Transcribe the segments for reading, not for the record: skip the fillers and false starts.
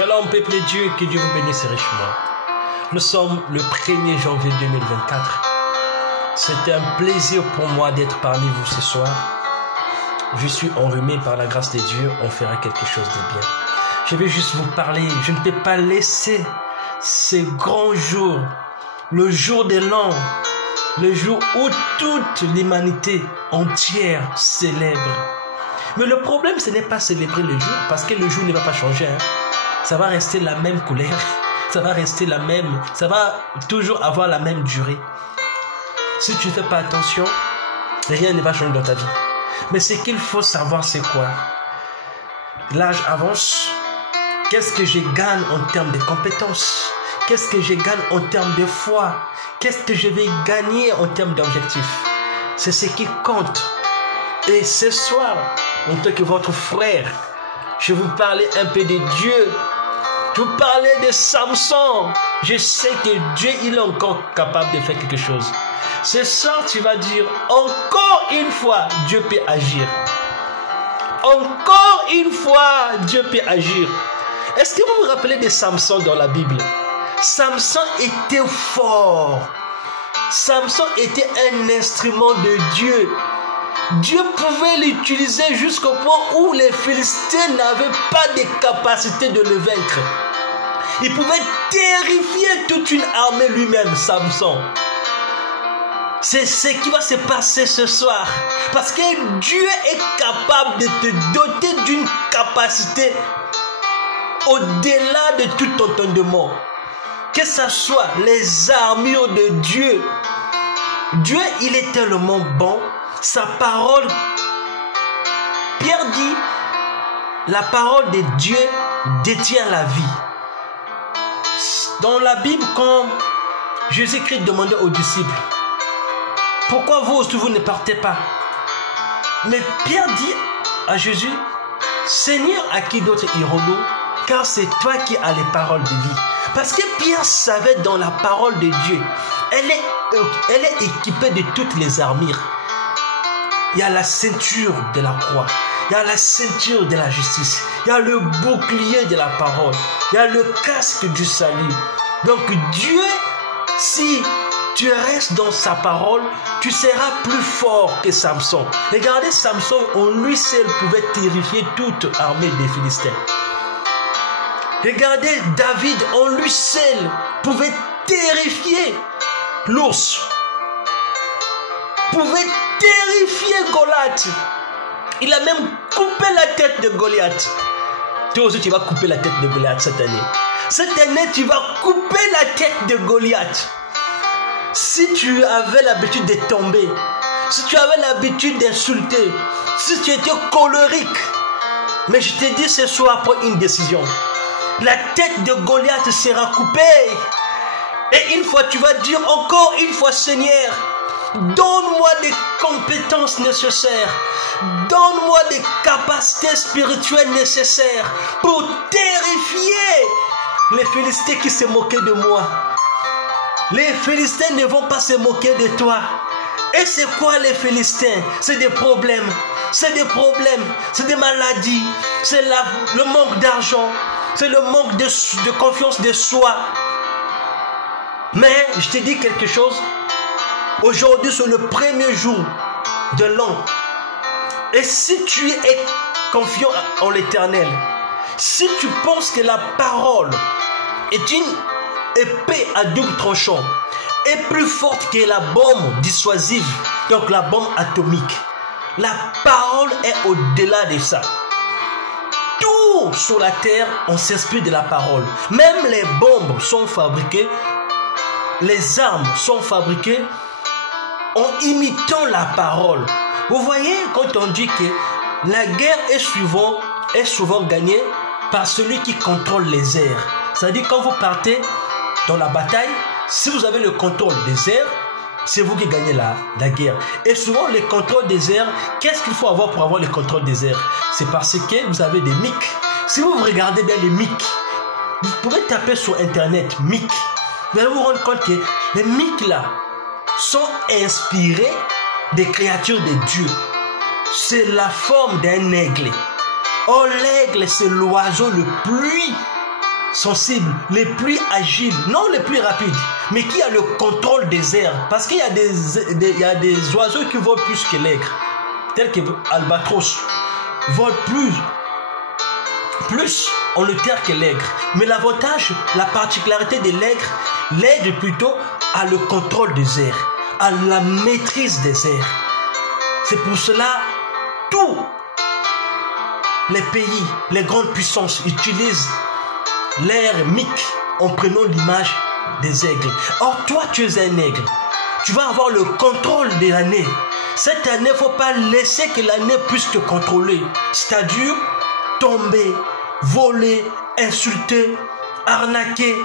Shalom peuple de Dieu, que Dieu vous bénisse richement. Nous sommes le 1er janvier 2024. C'est un plaisir pour moi d'être parmi vous ce soir. Je suis enrhumé par la grâce de Dieu, on fera quelque chose de bien. Je vais juste vous parler, je ne peux pas laisser ces grands jours, le jour de l'an, le jour où toute l'humanité entière célèbre. Mais le problème, ce n'est pas célébrer le jour, parce que le jour ne va pas changer. Ça va rester la même couleur, ça va rester la même, ça va toujours avoir la même durée. Si tu ne fais pas attention, rien ne va changer dans ta vie. Mais ce qu'il faut savoir, c'est quoi? L'âge avance. Qu'est-ce que je gagne en termes de compétences? Qu'est-ce que je gagne en termes de foi? Qu'est-ce que je vais gagner en termes d'objectifs? C'est ce qui compte. Et ce soir, en tant que votre frère, je vais vous parler un peu de Dieu. Je vais vous parler de Samson. Je sais que Dieu, il est encore capable de faire quelque chose. Ce soir, tu vas dire, encore une fois, Dieu peut agir. Encore une fois, Dieu peut agir. Est-ce que vous vous rappelez de Samson dans la Bible? Samson était fort. Samson était un instrument de Dieu. Dieu pouvait l'utiliser jusqu'au point où les Philistins n'avaient pas de capacité de le vaincre. Il pouvait terrifier toute une armée lui-même, Samson. C'est ce qui va se passer ce soir. Parce que Dieu est capable de te doter d'une capacité au-delà de tout entendement. Que ce soit les armures de Dieu. Dieu, il est tellement bon. Sa parole, Pierre dit, la parole de Dieu détient la vie. Dans la Bible, quand Jésus-Christ demandait aux disciples, pourquoi vous aussi vous ne partez pas? Mais Pierre dit à Jésus, Seigneur, à qui d'autre irons-nous? Car c'est toi qui as les paroles de vie. Parce que Pierre savait dans la parole de Dieu, elle est équipée de toutes les armures. Il y a la ceinture de la croix, il y a la ceinture de la justice, il y a le bouclier de la parole, il y a le casque du salut. Donc Dieu, si tu restes dans sa parole, tu seras plus fort que Samson. Regardez, Samson, en lui seul pouvait terrifier toute armée des Philistins. Regardez, David, en lui seul pouvait terrifier l'ours. Pouvait terrifier Goliath. Il a même coupé la tête de Goliath. Toi aussi, tu vas couper la tête de Goliath cette année. Cette année, tu vas couper la tête de Goliath. Si tu avais l'habitude de tomber, si tu avais l'habitude d'insulter, si tu étais colérique, mais je te dis ce soir, prends une décision. La tête de Goliath sera coupée. Et une fois, tu vas dire encore une fois, Seigneur, donne-moi des compétences nécessaires. Donne-moi des capacités spirituelles nécessaires pour terrifier les Philistins qui se moquaient de moi. Les Philistins ne vont pas se moquer de toi. Et c'est quoi les Philistins? C'est des problèmes. C'est des problèmes. C'est des maladies. C'est le manque d'argent. C'est le manque de confiance de soi. Mais je te dis quelque chose. Aujourd'hui, c'est le premier jour de l'an. Et si tu es confiant en l'Éternel, si tu penses que la parole est une épée à double tranchant, est plus forte que la bombe dissuasive, donc la bombe atomique, la parole est au-delà de ça. Tout sur la terre, on s'inspire de la parole. Même les bombes sont fabriquées, les armes sont fabriquées en imitant la parole. Vous voyez, quand on dit que la guerre est souvent gagnée par celui qui contrôle les airs. C'est-à-dire quand vous partez dans la bataille, si vous avez le contrôle des airs, c'est vous qui gagnez la guerre. Et souvent, le contrôle des airs, qu'est-ce qu'il faut avoir pour avoir le contrôle des airs? C'est parce que vous avez des MiG. Si vous regardez bien les MiG, vous pouvez taper sur Internet MiG. Vous allez vous rendre compte que les MiG là sont inspirés des créatures de Dieu. C'est la forme d'un aigle. Or, l'aigle, c'est l'oiseau le plus sensibles, les plus agiles, non les plus rapides, mais qui a le contrôle des airs. Parce qu'il y a des oiseaux qui volent plus que l'aigle, tels que l'albatros, volent plus en le terre que l'aigle. Mais l'avantage, la particularité de l'aigle plutôt a le contrôle des airs, a la maîtrise des airs. C'est pour cela tous les pays, les grandes puissances utilisent l'air mic en prenant l'image des aigles. Or, toi, tu es un aigle. Tu vas avoir le contrôle de l'année. Cette année, il ne faut pas laisser que l'année puisse te contrôler. C'est-à-dire tomber, voler, insulter, arnaquer,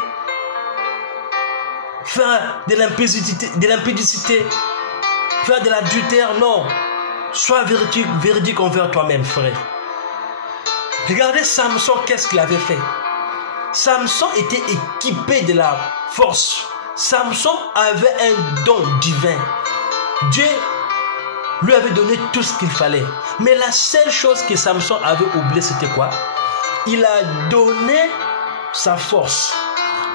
faire de l'impudicité, faire de l'adultère. Non. Sois véridique envers toi-même, frère. Regardez Samson, qu'est-ce qu'il avait fait? Samson était équipé de la force. Samson avait un don divin. Dieu lui avait donné tout ce qu'il fallait. Mais la seule chose que Samson avait oublié, c'était quoi? Il a donné sa force.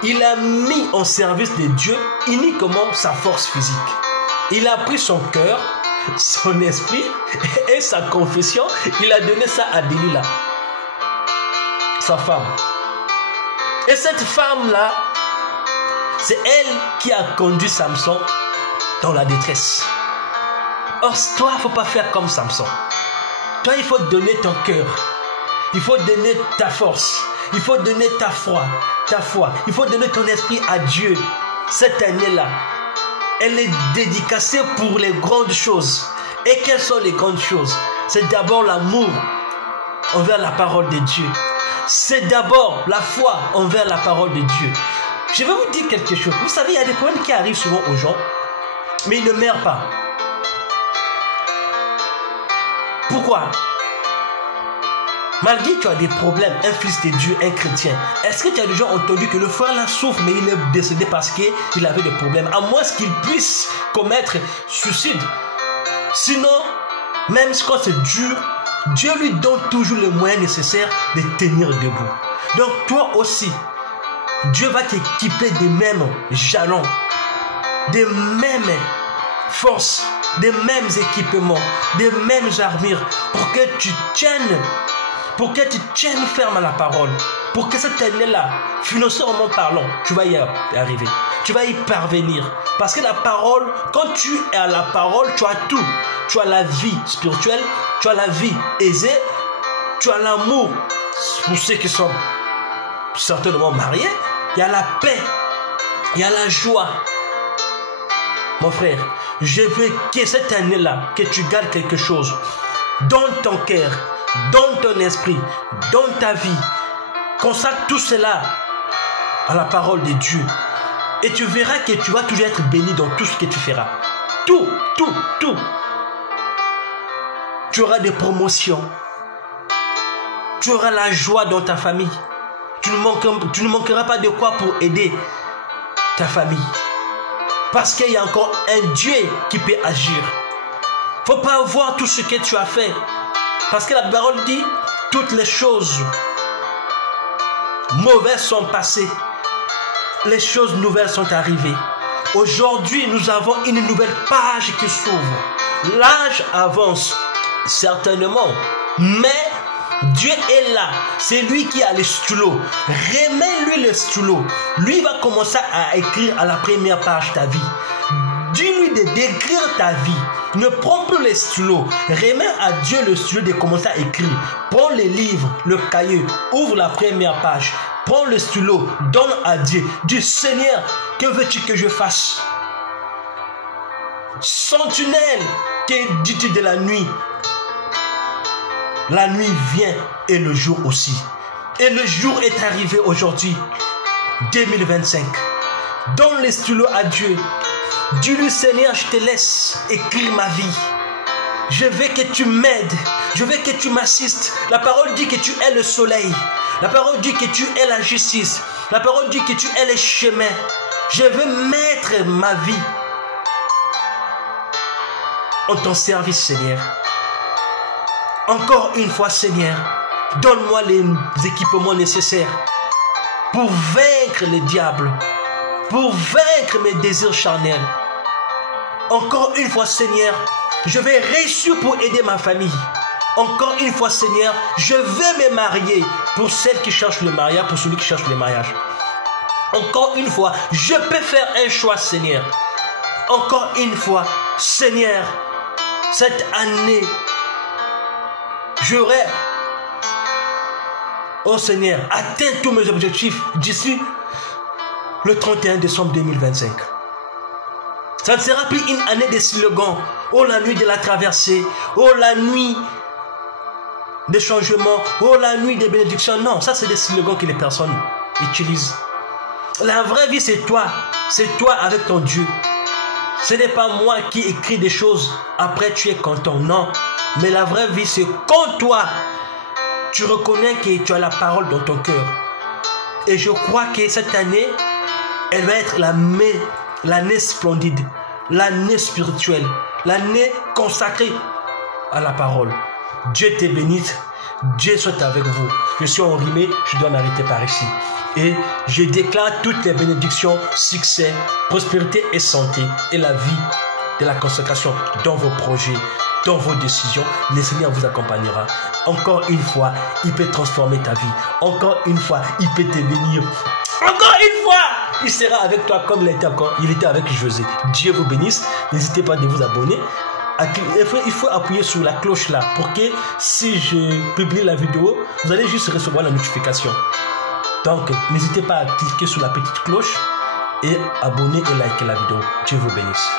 Il a mis en service de Dieu uniquement sa force physique. Il a pris son cœur, son esprit et sa confession. Il a donné ça à Delilah, sa femme. Et cette femme-là, c'est elle qui a conduit Samson dans la détresse. Or, toi, il ne faut pas faire comme Samson. Toi, il faut donner ton cœur. Il faut donner ta force. Il faut donner ta foi. Il faut donner ton esprit à Dieu. Cette année-là, elle est dédicacée pour les grandes choses. Et quelles sont les grandes choses? C'est d'abord l'amour envers la parole de Dieu. C'est d'abord la foi envers la parole de Dieu. Je vais vous dire quelque chose. Vous savez, il y a des problèmes qui arrivent souvent aux gens, mais ils ne meurent pas. Pourquoi? Malgré que tu as des problèmes, un fils de Dieu, un chrétien, est-ce que tu as déjà entendu que le frère là souffre, mais il est décédé parce qu'il avait des problèmes? À moins qu'il puisse commettre suicide. Sinon, même quand c'est dur, Dieu lui donne toujours les moyens nécessaires de tenir debout. Donc toi aussi, Dieu va t'équiper des mêmes jalons, des mêmes forces, des mêmes équipements, des mêmes armures pour que tu tiennes ferme à la parole. Pour que cette année-là, financièrement parlant, tu vas y arriver. Tu vas y parvenir. Parce que la parole, quand tu es à la parole, tu as tout. Tu as la vie spirituelle, tu as la vie aisée, tu as l'amour pour ceux qui sont certainement mariés. Il y a la paix, il y a la joie. Mon frère, je veux que cette année-là, que tu gardes quelque chose dans ton cœur, dans ton esprit, dans ta vie. Consacre tout cela à la parole de Dieu. Et tu verras que tu vas toujours être béni dans tout ce que tu feras. Tout. Tu auras des promotions. Tu auras la joie dans ta famille. Tu ne manqueras pas de quoi pour aider ta famille. Parce qu'il y a encore un Dieu qui peut agir. Il ne faut pas voir tout ce que tu as fait. Parce que la parole dit, toutes les choses mauvaises sont passées. Les choses nouvelles sont arrivées. Aujourd'hui, nous avons une nouvelle page qui s'ouvre. L'âge avance, certainement. Mais Dieu est là. C'est lui qui a les stylos. Remets-lui le stylo. Lui va commencer à écrire à la première page ta vie. Dis-lui de décrire ta vie. Ne prends plus les stylos. Remets à Dieu le stylo de commencer à écrire. Prends les livres, le cahier. Ouvre la première page. Prends le stylo. Donne à Dieu. Dis, Seigneur, que veux-tu que je fasse? Sentinelle, que dis-tu de la nuit? La nuit vient et le jour aussi. Et le jour est arrivé aujourd'hui, 2025. Donne les stylos à Dieu. Dis-lui, Seigneur, je te laisse écrire ma vie. Je veux que tu m'aides. Je veux que tu m'assistes. La parole dit que tu es le soleil. La parole dit que tu es la justice. La parole dit que tu es le chemin. Je veux mettre ma vie en ton service, Seigneur. Encore une fois, Seigneur, donne-moi les équipements nécessaires pour vaincre le diable, pour vaincre mes désirs charnels. Encore une fois, Seigneur, je vais réussir pour aider ma famille. Encore une fois, Seigneur, je vais me marier pour celle qui cherche le mariage, pour celui qui cherche le mariage. Encore une fois, je peux faire un choix, Seigneur. Encore une fois, Seigneur, cette année, j'aurai, oh Seigneur, atteint tous mes objectifs d'ici le 31 décembre 2025. Ça ne sera plus une année de slogans. Oh, la nuit de la traversée. Oh, la nuit des changements. Oh, la nuit des bénédictions. Non, ça, c'est des slogans que les personnes utilisent. La vraie vie, c'est toi. C'est toi avec ton Dieu. Ce n'est pas moi qui écris des choses. Après, tu es content. Non. Mais la vraie vie, c'est quand toi, tu reconnais que tu as la parole dans ton cœur. Et je crois que cette année, elle va être l'année splendide, l'année spirituelle, l'année consacrée à la parole. Dieu te bénisse, Dieu soit avec vous. Je suis enrhumé, je dois m'arrêter par ici. Et je déclare toutes les bénédictions, succès, prospérité et santé et la vie de la consécration dans vos projets, dans vos décisions. Le Seigneur vous accompagnera. Encore une fois, il peut transformer ta vie. Encore une fois, il peut te bénir. Encore une fois, il sera avec toi comme il était avec José. Dieu vous bénisse. N'hésitez pas de vous abonner. Il faut appuyer sur la cloche là pour que si je publie la vidéo, vous allez juste recevoir la notification. Donc, n'hésitez pas à cliquer sur la petite cloche et abonner et liker la vidéo. Dieu vous bénisse.